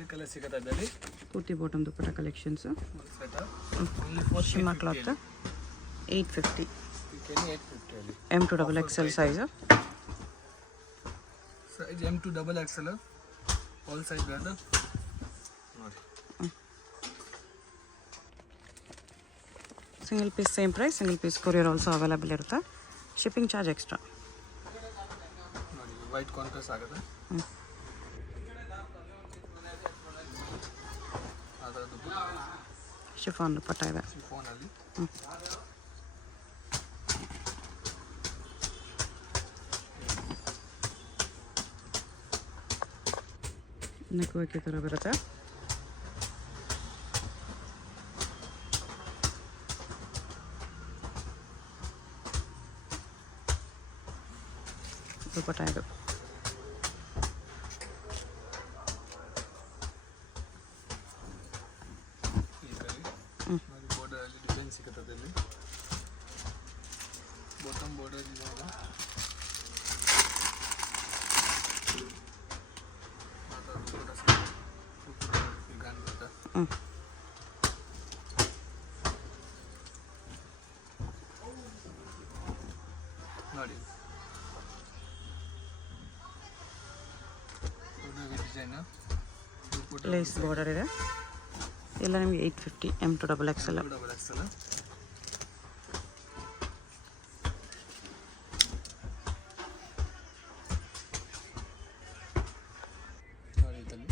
5 colour ಸಿಗುತ್ತೆ ಅದರಲ್ಲಿ. Kurti bottom dupatta collections. Set only for ಶಿಮ್ಮಾ ಕ್ಲಾತ್ 850. $850 ಅಲ್ಲಿ. M2 double XL size. Size M2 double XL all size ಬರುತ್ತೆ ನೋಡಿ. Single piece same price, single piece courier also available ಇರುತ್ತೆ. Shipping charge extra ನೋಡಿ. White contrast ಆಗುತ್ತೆ. ಅದರದ್ದು ಶಿಫಾನ್ ದುಪ್ಪಟ್ಟ ಇದೆ. ಫೋನಲ್ಲಿ ನೆಕ್ ವರ್ಕ್ ಈ ಥರ ಬರುತ್ತೆ. ದುಪ್ಪಟ್ಟ ಇದು. border ಅಲ್ಲಿ ಡಿಸೈನ್ ಸಿಗುತ್ತೆ ಅದರಲ್ಲಿ. ಬಾಟಮ್ border ಡಿಸೈನ್ ನೋಡಿ. ಡಿಸೈನ್ ಲೇಸ್ ಬಾರ್ಡರ್ ಇದೆ. ಎಲ್ಲ ನಿಮಗೆ 850 M2 double XL. Double XL ನೋಡಿ. ಇದರಲ್ಲಿ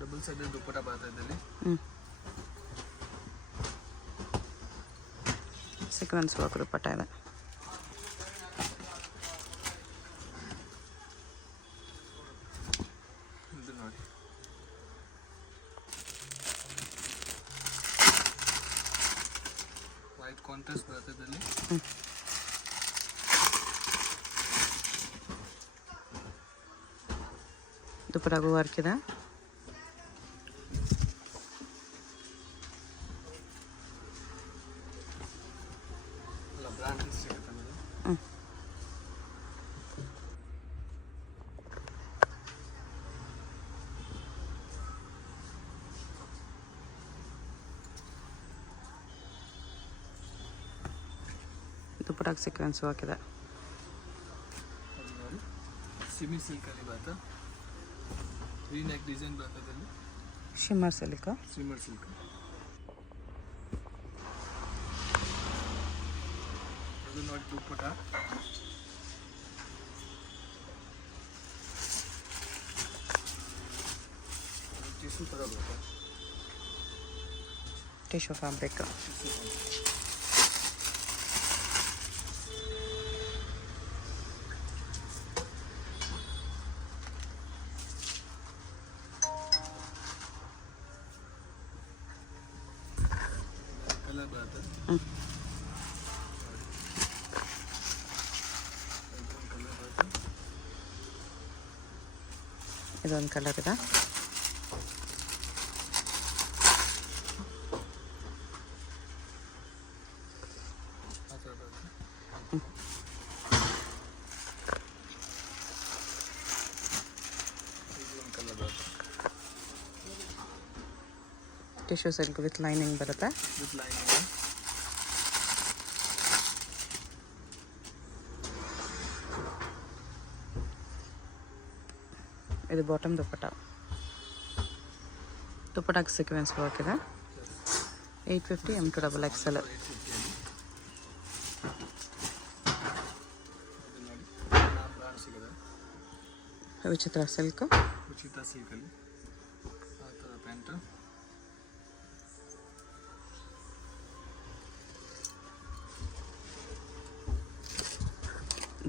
ಡಬಲ್ ಸೈಡ್ ದುಪ್ಪಟ್ಟ ಬರುತ್ತೆ ಇದರಲ್ಲಿ. ಸೀಕ್ವೆನ್ಸ್ ವರ್ಕ್ ದುಪ್ಪಟ್ಟ ಇದೆ. ಇದು ನೋಡಿ. ವೈಟ್ ಕಾಂಟ್ರಾಸ್ಟ್ ಬರುತ್ತೆ ಇದರಲ್ಲಿ. ದುಪ್ಪಟ್ಟಾಗೂ ವರ್ಕ್ ಇದೆ. ಬ್ರಾಂಡ್ ಸಿಗುತ್ತೆ ನಮಗೆ. ದುಪ್ಪಟ್ಟಾಗ ಸೀಕ್ವೆನ್ಸ್ ವರ್ಕ್ ಇದೆ. ಅದು ನೋಡಿ. ಸಿಮಿ ಸಿಲ್ಕಲ್ಲಿ ಬರುತ್ತೆ. ವಿ ನೆಕ್ ಡಿಸೈನ್ ಬರುತ್ತೆ ಅದರಲ್ಲಿ. Shimmer silk. ಸಿಮ್ಮರ್ ಸಿಲ್ಕ್. ಅದು ನೋಡಿ ದುಪ್ಪಟ್ಟ. ಟಿಶ್ಯೂ ಥರ ಬರುತ್ತೆ. Tissue fabric. ಕಲರ್ ಬರುತ್ತೆ. ಇದೊಂದು ಕಲರ್ ಇದೆ. ಟಿಶ್ಯೂ ಸಿಲ್ಕ್ ವಿತ್ ಲೈನಿಂಗ್ ಬರುತ್ತೆ. With lining. ಇದು ಬಾಟಮ್ ದುಪ್ಪಟ್ಟ. ದುಪ್ಪಟ್ಟಾಗ ಸೀಕ್ವೆನ್ಸ್ ವರ್ಕ್ ಇದೆ. 850 M2 double XL. ವಿಚಿತ್ರ ಸಿಲ್ಕ್. ಉಚಿತ ಸಿಲ್ಕಲ್ಲಿ ಆ ಥರ ಪ್ಯಾಂಟ್.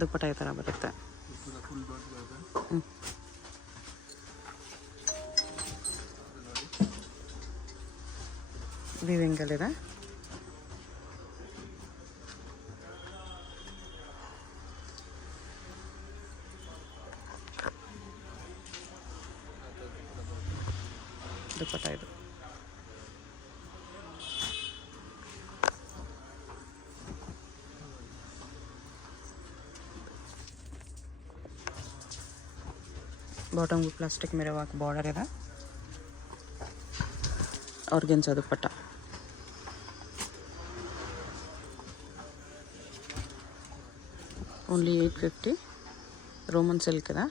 ದುಪ್ಪಟ್ಟ ಈ ಥರ ಬರುತ್ತೆ. ಫುಲ್ ಬಾಟ್ ಬರುತ್ತೆ. ವೀವಿಂಗಲ್ಲಿದೆ. ದುಪ್ಪಟ್ಟ ಇದು. ಬಾಟಮ್ಗೂ ಪ್ಲಾಸ್ಟಿಕ್ ಮಿರರ್ ವರ್ಕ್ ಬಾರ್ಡರ್ ಇದೆ. Organza dupatta. Only 850. Roman silk ಇದೆ.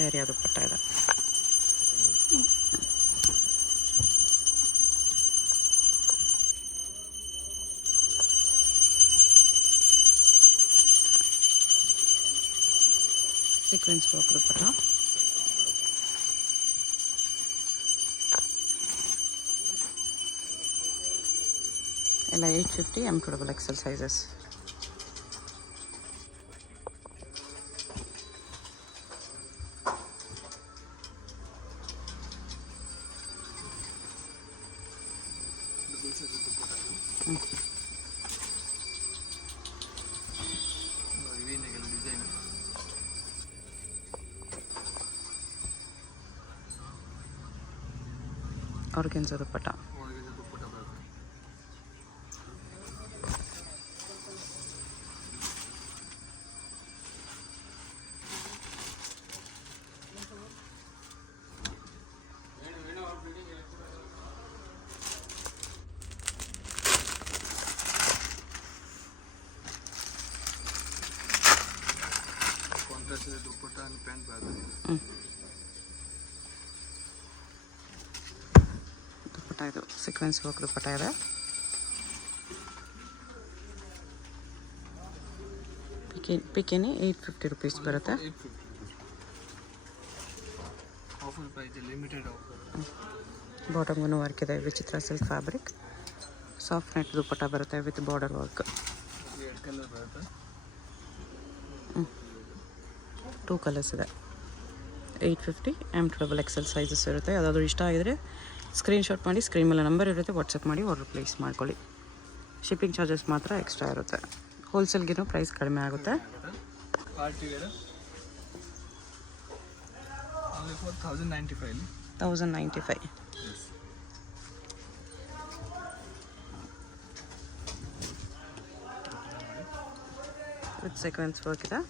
ಏರಿಯಾ ದುಪ್ಪಟ್ಟ ಇದೆ. Sequence work dupatta. ಎಲ್ಲ 850 M to XXL sizes. Design organza dupatta. Dupatta ಬರುತ್ತೆ. ಕಾಂಟ್ರಾಸ್ಟ್ ದುಪ್ಪಟ್ಟ ಅಂಡ್ ಪ್ಯಾಂಟ್ ಬರುತ್ತೆ. ದುಪ್ಪಟ್ಟ ಇದು ಸೀಕ್ವೆನ್ಸ್ ವರ್ಕ್ ದುಪ್ಪಟ್ಟ ಇದೆ. ಪಿಕೆನಿ 850 ರುಪೀಸ್ ಬರುತ್ತೆ. 850 ಆಫರ್ ಪ್ರೈಸ್, ಲಿಮಿಟೆಡ್ ಆಫರ್. ಬಾಟಮ್ಗೂ ವರ್ಕ್ ಇದೆ. ವಿಚಿತ್ರ silk fabric. Soft net dupatta ಬರುತ್ತೆ with border work. Red colour ಬರುತ್ತೆ. 2 ಕಲರ್ಸ್ ಇದೆ. 850 M to XXL ಸೈಜಸ್ ಇರುತ್ತೆ. ಯಾವುದಾದ್ರೂ ಇಷ್ಟ ಆಗಿದರೆ ಸ್ಕ್ರೀನ್ಶಾಟ್ ಮಾಡಿ, ಸ್ಕ್ರೀನ್ ಮೇಲೆ ನಂಬರ್ ಇರುತ್ತೆ, ವಾಟ್ಸಪ್ ಮಾಡಿ ಆರ್ಡರ್ ಪ್ಲೇಸ್ ಮಾಡ್ಕೊಳ್ಳಿ. ಶಿಪ್ಪಿಂಗ್ ಚಾರ್ಜಸ್ ಮಾತ್ರ ಎಕ್ಸ್ಟ್ರಾ ಇರುತ್ತೆ. ಹೋಲ್ಸೇಲ್ಗಿನೂ ಪ್ರೈಸ್ ಕಡಿಮೆ ಆಗುತ್ತೆ. Party wear only for 1095. 1095. With sequence work ಇದೆ.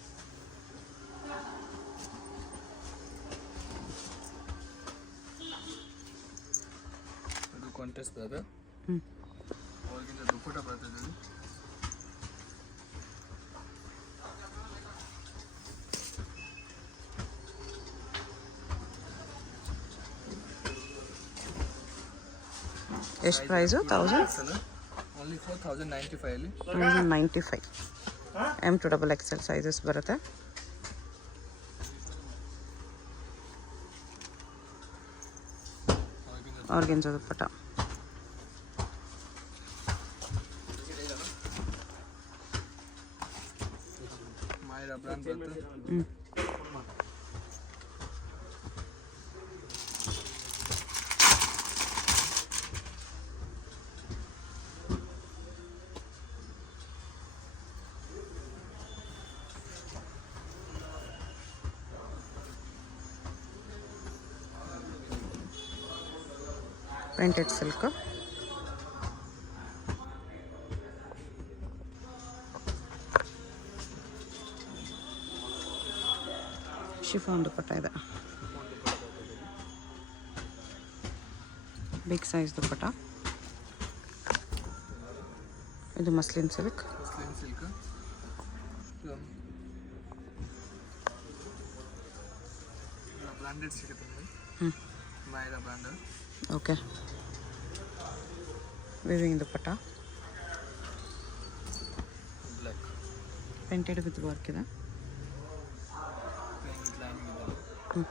ಅದು ಕಾಂಟ್ರಾಸ್ಟ್ ಬರುತ್ತೆ. ಅವ್ರಿಗಿಂತ ದುಪ್ಪಟ್ಟ ಬರ್ತದೆ. ಎಷ್ಟು ಪ್ರೈಸು? 1000 ಓನ್ಲಿ ಫಾರ್ 1095 ಅಲ್ಲಿ. 1095 M to XXL ಸೈಜಸ್ ಬರುತ್ತೆ. ಆರ್ಗೆನ್ಸಾ ದುಪ್ಪಟ್ಟ. ಮಾಯರಾ ಬ್ರ್ಯಾಂಡ್ ಬರುತ್ತೆ. Printed silk. ಶಿಫಾನ್ ದುಪ್ಪಟ್ಟ ಇದೆ. Big size dupatta. ಇದು muslin silk. Muslin silk branded ಸಿಗುತ್ತೆ. Mayra brand. Okay. Weaving dupatta, black painted with work ಇದೆ. ಲೈನಿಂಗ್ ಇದೆ.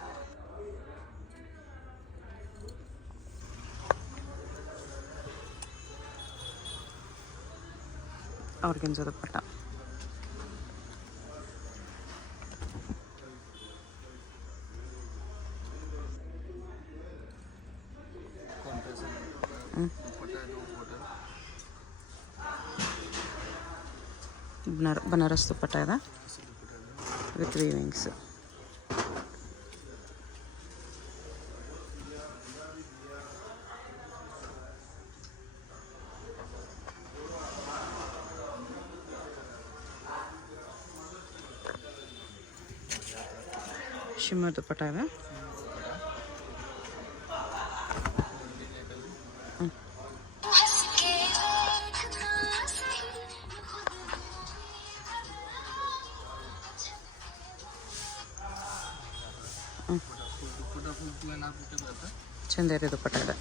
ಆರ್ಗೆನ್ಜಾ ದುಪ್ಪಟ್ಟ, ಕಾಂಟ್ರಾಸ್ಟ್ ದುಪ್ಪಟ್ಟ ಇದು ಬಾಟಲ್ ಬನಾರಸ್ ದುಪ್ಪಟ್ಟ ಇದೆ ದುಪ್ಪಟ್ಟ ಇದೆ. With weavings. ಶಿಮ್ಮರ್ ದುಪ್ಪಟ್ಟ ಇದೆ. ದುಪ್ಪಟ್ಟ ಫುಲ್ 2.5 ಮೀಟರ್ ಬರುತ್ತೆ. ಚಂದೇರಿ ದುಪ್ಪಟ್ಟ ಇದೆ.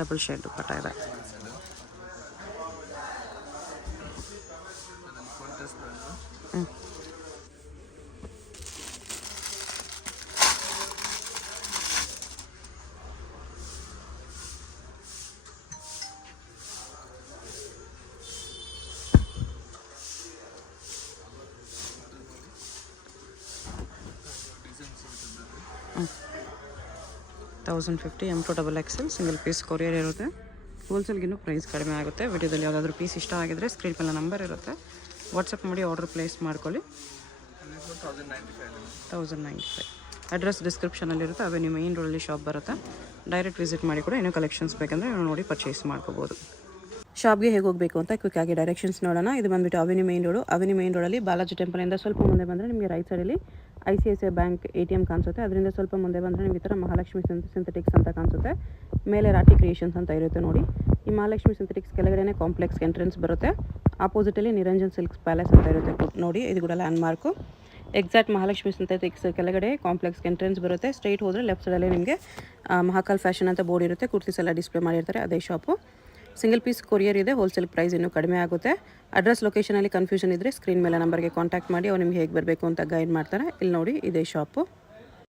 ಡಬಲ್ ಶೇಡ್ ದುಪ್ಪಟ್ಟ ಇದೆ. ಕಾಂಟ್ರಾಸ್ಟ್ ಹ್ಞೂ ಡಿಸೈನ್ಸ್ ಇರ್ತದೆ. 1050 M2XXL ಸಿಂಗಲ್ ಪೀಸ್ ಕೊರಿಯರ್ ಇರುತ್ತೆ. ಹೋಲ್ಸೇಲ್ಗಿನ್ನೂ ಪ್ರೈಸ್ ಕಡಿಮೆ ಆಗುತ್ತೆ. ವಿಡಿಯೋದಲ್ಲಿ ಯಾವುದಾದ್ರೂ ಪೀಸ್ ಇಷ್ಟ ಆಗಿದ್ರೆ ಸ್ಕ್ರೀನ್ ಮೇಲೆ ನಂಬರ್ ಇರುತ್ತೆ, ವಾಟ್ಸಪ್ ಮಾಡಿ ಆರ್ಡರ್ ಪ್ಲೇಸ್ ಮಾಡ್ಕೊಳ್ಳಿ. 1095 ಅಡ್ರೆಸ್ ಡಿಸ್ಕ್ರಿಪ್ಷನಲ್ಲಿರುತ್ತೆ. ಅವೆನ್ಯೂ ಮೇನ್ ರೋಡಲ್ಲಿ ಶಾಪ್ ಬರುತ್ತೆ. ಡೈರೆಕ್ಟ್ ವಿಸಿಟ್ ಮಾಡಿ ಕೂಡ ಏನೋ ಕಲೆಕ್ಷನ್ಸ್ ಬೇಕಂದರೆ ನೋಡಿ ಪರ್ಚೇಸ್ ಮಾಡ್ಕೋಬೋದು. ಶಾಪ್ಗೆ ಹೇಗೆ ಹೋಗಬೇಕು ಅಂತ ಕ್ವಿಕ್ಕಾಗಿ ಡೈರೆಕ್ಷನ್ಸ್ ನೋಡೋಣ. ಇದು ಬಂದುಬಿಟ್ಟು avenue main road. Avenue main ರೋಡಲ್ಲಿ ಬಾಲಾಜಿ ಟೆಂಪಲಿಂದ ಸ್ವಲ್ಪ ಮುಂದೆ ಬಂದರೆ ನಿಮಗೆ ರೈಟ್ ಸೈಡಲ್ಲಿ ICICI ಬ್ಯಾಂಕ್ ATM ಕಾಣಿಸುತ್ತೆ. ಅದರಿಂದ ಸ್ವಲ್ಪ ಮುಂದೆ ಬಂದರೆ ನಿಮಗೆ ಈ ಥರ ಮಹಾಲಕ್ಷ್ಮಿ ಸಿಂಥೆಟಿಕ್ಸ್ ಅಂತ ಕಾಣಿಸುತ್ತೆ. ಮೇಲೆ ರಾಟಿ ಕ್ರಿಯೇಷನ್ಸ್ ಅಂತ ಇರುತ್ತೆ ನೋಡಿ. ಈ ಮಹಾಲಕ್ಷ್ಮಿ ಸಿಂಥೆಟಿಕ್ಸ್ ಕೆಳಗಡೆ ಕಾಂಪ್ಲೆಕ್ಸ್ ಎಂಟ್ರೆನ್ಸ್ ಬರುತ್ತೆ. ಆಪೋಸಿಟಲ್ಲಿ ನಿರಂಜನ್ ಸಿಲ್ಕ್ಸ್ ಪ್ಯಾಲೇಸ್ ಅಂತ ಇರುತ್ತೆ ನೋಡಿ. ಇದು ಕೂಡ land mark. Exact Mahalakshmi synthetics ಕೆಳಗಡೆ ಕಾಂಪ್ಲೆಕ್ಸ್ ಎಂಟ್ರೆನ್ಸ್ ಬರುತ್ತೆ. ಸ್ಟ್ರೈಟ್ ಹೋದರೆ ಲೆಫ್ಟ್ ಸೈಡಲ್ಲಿ ನಿಮಗೆ ಮಹಾಕಾಲ್ ಫ್ಯಾಷನ್ ಅಂತ ಬೋರ್ಡ್ ಇರುತ್ತೆ. ಕುರ್ತೀಸ್ ಎಲ್ಲ ಡಿಸ್ಪ್ಲೇ ಮಾಡಿರ್ತಾರೆ, ಅದೇ ಶಾಪು. ಸಿಂಗಲ್ ಪೀಸ್ ಕೊರಿಯರ್ ಇದೆ. ಹೋಲ್ಸೇಲ್ ಪ್ರೈಸ್ ಇನ್ನೂ ಕಡಿಮೆ ಆಗುತ್ತೆ. ಅಡ್ರೆಸ್ ಲೊಕೇಶನಲ್ಲಿ ಕನ್ಫ್ಯೂಷನ್ ಇದ್ದರೆ ಸ್ಕ್ರೀನ್ ಮೇಲೆ ನಂಬರ್ಗೆ ಕಾಂಟ್ಯಾಕ್ಟ್ ಮಾಡಿ ಅವ್ರು ನಿಮ್ಗೆ ಹೇಗೆ ಬರಬೇಕು ಅಂತ ಗೈಡ್ ಮಾಡ್ತಾರೆ. ಇಲ್ಲಿ ನೋಡಿ ಇದೇ ಶಾಪು.